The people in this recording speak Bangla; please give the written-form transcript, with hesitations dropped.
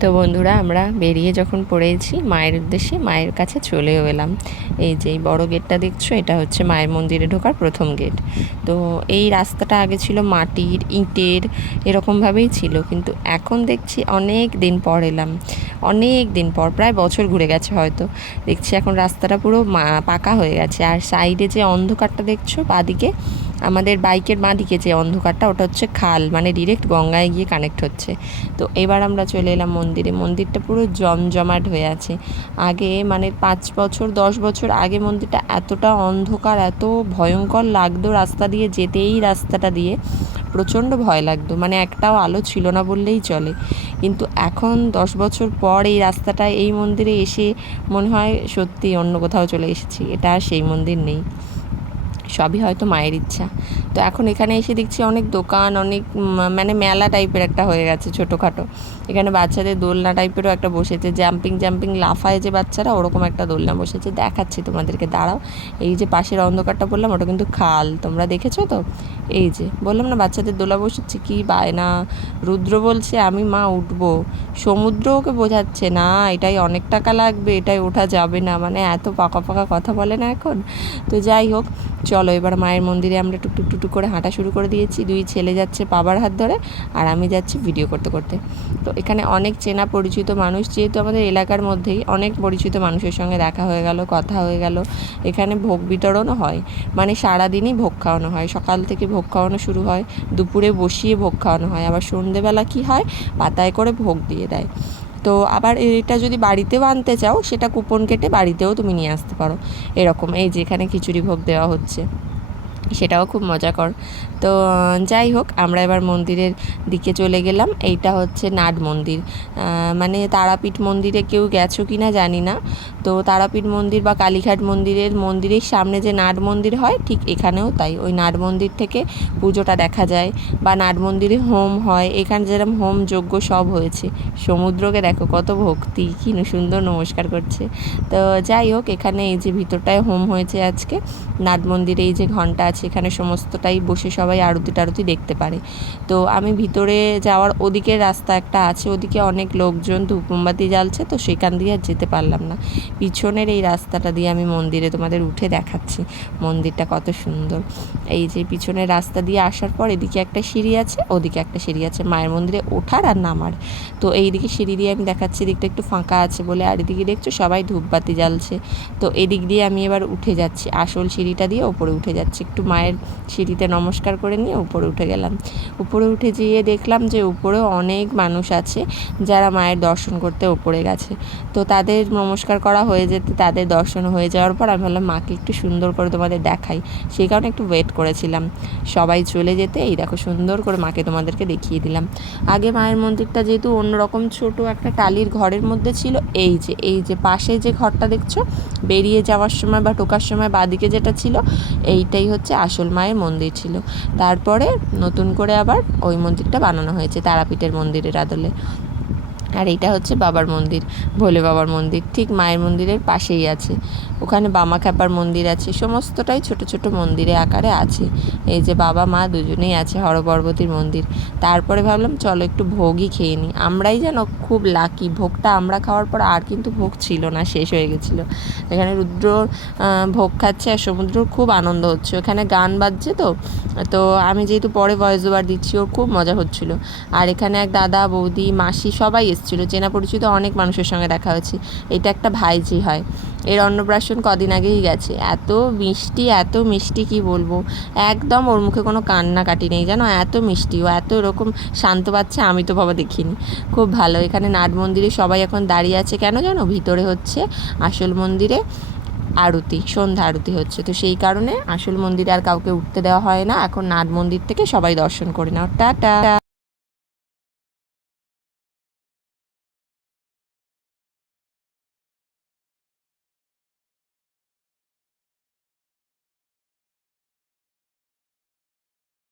তো বন্ধুরা আমরা বেরিয়ে যখন পড়েছি মায়ের উদ্দেশ্যে, মায়ের কাছে চলেও এলাম। এই যে বড় গেটটা দেখছো, এটা হচ্ছে মায়ের মন্দিরে ঢোকার প্রথম গেট। তো এই রাস্তাটা আগে ছিল মাটির, ইটের, এরকমভাবেই ছিল, কিন্তু এখন দেখছি অনেক দিন পর এলাম, অনেক দিন পর, প্রায় বছর ঘুরে গেছে হয়তো, দেখছি এখন রাস্তাটা পুরো পাকা হয়ে গেছে। আর সাইডে যে অন্ধকারটা দেখছো বাঁদিকে, আমাদের বাইকের বাঁদিকে যে অন্ধকারটা, ওটা হচ্ছে খাল, মানে ডিরেক্ট গঙ্গায় গিয়ে কানেক্ট হচ্ছে। তো এবার আমরা চলে এলাম মন্দিরে। মন্দিরটা পুরো জমজমাট হয়ে আছে। আগে মানে 5 বছর 10 বছর আগে মন্দিরটা এতটা অন্ধকার, এত ভয়ঙ্কর লাগতো, রাস্তা দিয়ে যেতেই রাস্তাটা দিয়ে প্রচণ্ড ভয় লাগতো, মানে একটাও আলো ছিল না বললেই চলে। কিন্তু এখন 10 বছর পর এই রাস্তাটায়, এই মন্দিরে এসে মনে হয় সত্যি অন্য কোথাও চলে এসেছি, এটা আর সেই মন্দির নেই। সবই হয়তো মায়ের ইচ্ছা। তো এখন এখানে এসে দেখছি অনেক দোকান, অনেক মানে মেলা টাইপের একটা হয়ে গেছে ছোটোখাটো। এখানে বাচ্চাদের দোলনা টাইপেরও একটা বসেছে, জাম্পিং লাফায় যে বাচ্চারা, ওরকম একটা দোলনা বসেছে, দেখাচ্ছি তোমাদেরকে, দাঁড়াও। এই যে পাশের অন্ধকারটা বললাম, ওটা কিন্তু খাল, তোমরা দেখেছো তো? এই যে বললাম না বাচ্চাদের দোলা বসেছে, কি বায়না! রুদ্র বলছে আমি মা উঠবো, সমুদ্র ওকে বোঝাচ্ছে না এটাই অনেক টাকা লাগবে, এটাই ওঠা যাবে না, মানে এত পাকা পাকা কথা বলে না এখন। তো যাই হোক, চলো এবার মায়ের মন্দিরে আমরা টুকটুক টুকটুক করে হাঁটা শুরু করে দিয়েছি। 2 ছেলে যাচ্ছে বাবার হাত ধরে, আর আমি যাচ্ছি ভিডিও করতে করতে। তো এখানে অনেক চেনা পরিচিত মানুষ, যেহেতু আমাদের এলাকার মধ্যেই, অনেক পরিচিত মানুষের সঙ্গে দেখা হয়ে গেল, কথা হয়ে গেল। এখানে ভোগ বিতরণও হয়, মানে সারাদিনই ভোগ খাওয়ানো হয়। সকাল থেকে ভোগ খাওয়ানো শুরু হয়, দুপুরে বসিয়ে ভোগ খাওয়ানো হয়, আবার সন্ধেবেলা কি হয়, পাতায় করে ভোগ দিয়ে দেয়। তো আবার এটা যদি বাড়িতেও আনতে চাও, সেটা কুপন কেটে বাড়িতেও তুমি নিয়ে আসতে পারো। এরকম এই যেখানে খিচুড়ি ভোগ দেওয়া হচ্ছে, সেটাও খুব মজাকর। তো যাই হোক, আমরা এবার মন্দিরের দিকে চলে গেলাম। এইটা হচ্ছে নাট মন্দির, মানে তারাপীঠ মন্দিরে কেউ গেছো কি না জানি না। তো তারাপীঠ মন্দির বা কালীঘাট মন্দিরের সামনে যে নাট মন্দির হয়, ঠিক এখানেও তাই। ওই নাট মন্দির থেকে পুজোটা দেখা যায়, বা নাট মন্দিরে হোম হয়। এখানে যেরকম হোম যজ্ঞ সব হয়েছে। সমুদ্রকে দেখো কত ভক্তি, কি সুন্দর নমস্কার করছে। তো যাই হোক, এখানে এই যে ভিতরটায় হোম হয়েছে আজকে। নাট মন্দিরে এই যে ঘন্টা আছে, এখানে সমস্তটাই বসে সবাই আরতি টারতি দেখতে পারে। তো আমি ভিতরে যাওয়ার ওদিকের রাস্তা একটা আছে, ওদিকে অনেক লোকজন ধূপ মোমবাতি জ্বালছে, তো সেখান দিয়ে আর যেতে পারলাম না। পিছনের এই রাস্তাটা দিয়ে আমি মন্দিরে তোমাদের উঠে দেখাচ্ছি মন্দিরটা কত সুন্দর। এই যে পিছনের রাস্তা দিয়ে আসার পর এদিকে একটা সিঁড়ি আছে, ওদিকে একটা সিঁড়ি আছে, মায়ের মন্দিরে ওঠার আর নামার। তো এইদিকে সিঁড়ি দিয়ে আমি দেখাচ্ছি, এদিকটা একটু ফাঁকা আছে বলে, আর এদিকে দেখছো সবাই ধূপবাতি জ্বালছে। তো এদিক দিয়ে আমি এবার উঠে যাচ্ছি, আসল সিঁড়িটা দিয়ে ওপরে উঠে যাচ্ছি, একটু মায়ের সিঁড়িতে নমস্কার করে নিয়ে উপরে উঠে গেলাম। উপরে উঠে যেয়ে দেখলাম যে উপরেও অনেক মানুষ আছে যারা মায়ের দর্শন করতে উপরে গেছে। তো তাদের নমস্কার করা হয়ে যেতে, তাদের দর্শন হয়ে যাওয়ার পর আমি ভাবলাম মাকে একটু সুন্দর করে তোমাদের দেখাই, সেই কারণে একটু ওয়েট করেছিলাম। সবাই চলে যেতে এই দেখো সুন্দর করে মাকে তোমাদেরকে দেখিয়ে দিলাম। আগে মায়ের মন্দিরটা যেহেতু অন্যরকম ছোট একটা টালির ঘরের মধ্যে ছিল, এই যে পাশে যে ঘরটা দেখছো, বেরিয়ে যাওয়ার সময় বা ঢোকার সময় বাঁদিকে যেটা ছিল, এইটাই হচ্ছে আসল মায়ের মন্দির ছিল। তারপরে নতুন করে আবার ওই মন্দিরটা বানানো হয়েছে তারাপীঠের মন্দিরের আদলে। আর এইটা হচ্ছে বাবার মন্দির, ভোলে বাবার মন্দির, ঠিক মায়ের মন্দিরের পাশেই আছে। ওখানে বামা খ্যাপার মন্দির আছে, সমস্তটাই ছোট ছোট মন্দিরে আকারে আছে। এই যে বাবা মা দুজনেই আছে, হরপর্বতীর মন্দির। তারপরে ভাবলাম চলো একটু ভোগই খেয়ে নিই। আমরাই যেন খুব লাকি, ভোগটা আমরা খাওয়ার পর আর কিন্তু ভোগ ছিল না, শেষ হয়ে গেছিলো। এখানে রুদ্র ভোগ খাচ্ছে আর সমুদ্রর খুব আনন্দ হচ্ছে, ওখানে গান বাজছে। তো তো আমি যেহেতু পরে ভয়েস ওভার দিচ্ছি, ওর খুব মজা হচ্ছিলো। আর এখানে এক দাদা বৌদি মাসি সবাই এসেছিলো, চেনা পরিচিত অনেক মানুষের সঙ্গে দেখা হয়েছে। এটা একটা ভাইঝি হয়, এর অন্নপ্রাশন কদিন আগেই গেছে। এত মিষ্টি কি বলবো, একদম ওর মুখে কোনো কান্নাকাটি নেই জানো, এত মিষ্টি, ও এত এরকম শান্ত বাচ্চা আমি তো বাবা দেখিনি। খুব ভালো। এখানে নাট মন্দিরে সবাই এখন দাঁড়িয়ে আছে, কেন জানো? ভিতরে হচ্ছে আসল মন্দিরে আরতি, সন্ধ্যা আরতি হচ্ছে, তো সেই কারণে আসল মন্দিরে আর কাউকে উঠতে দেওয়া হয় না। এখন নাট মন্দির থেকে সবাই দর্শন করে নাও। টাটা।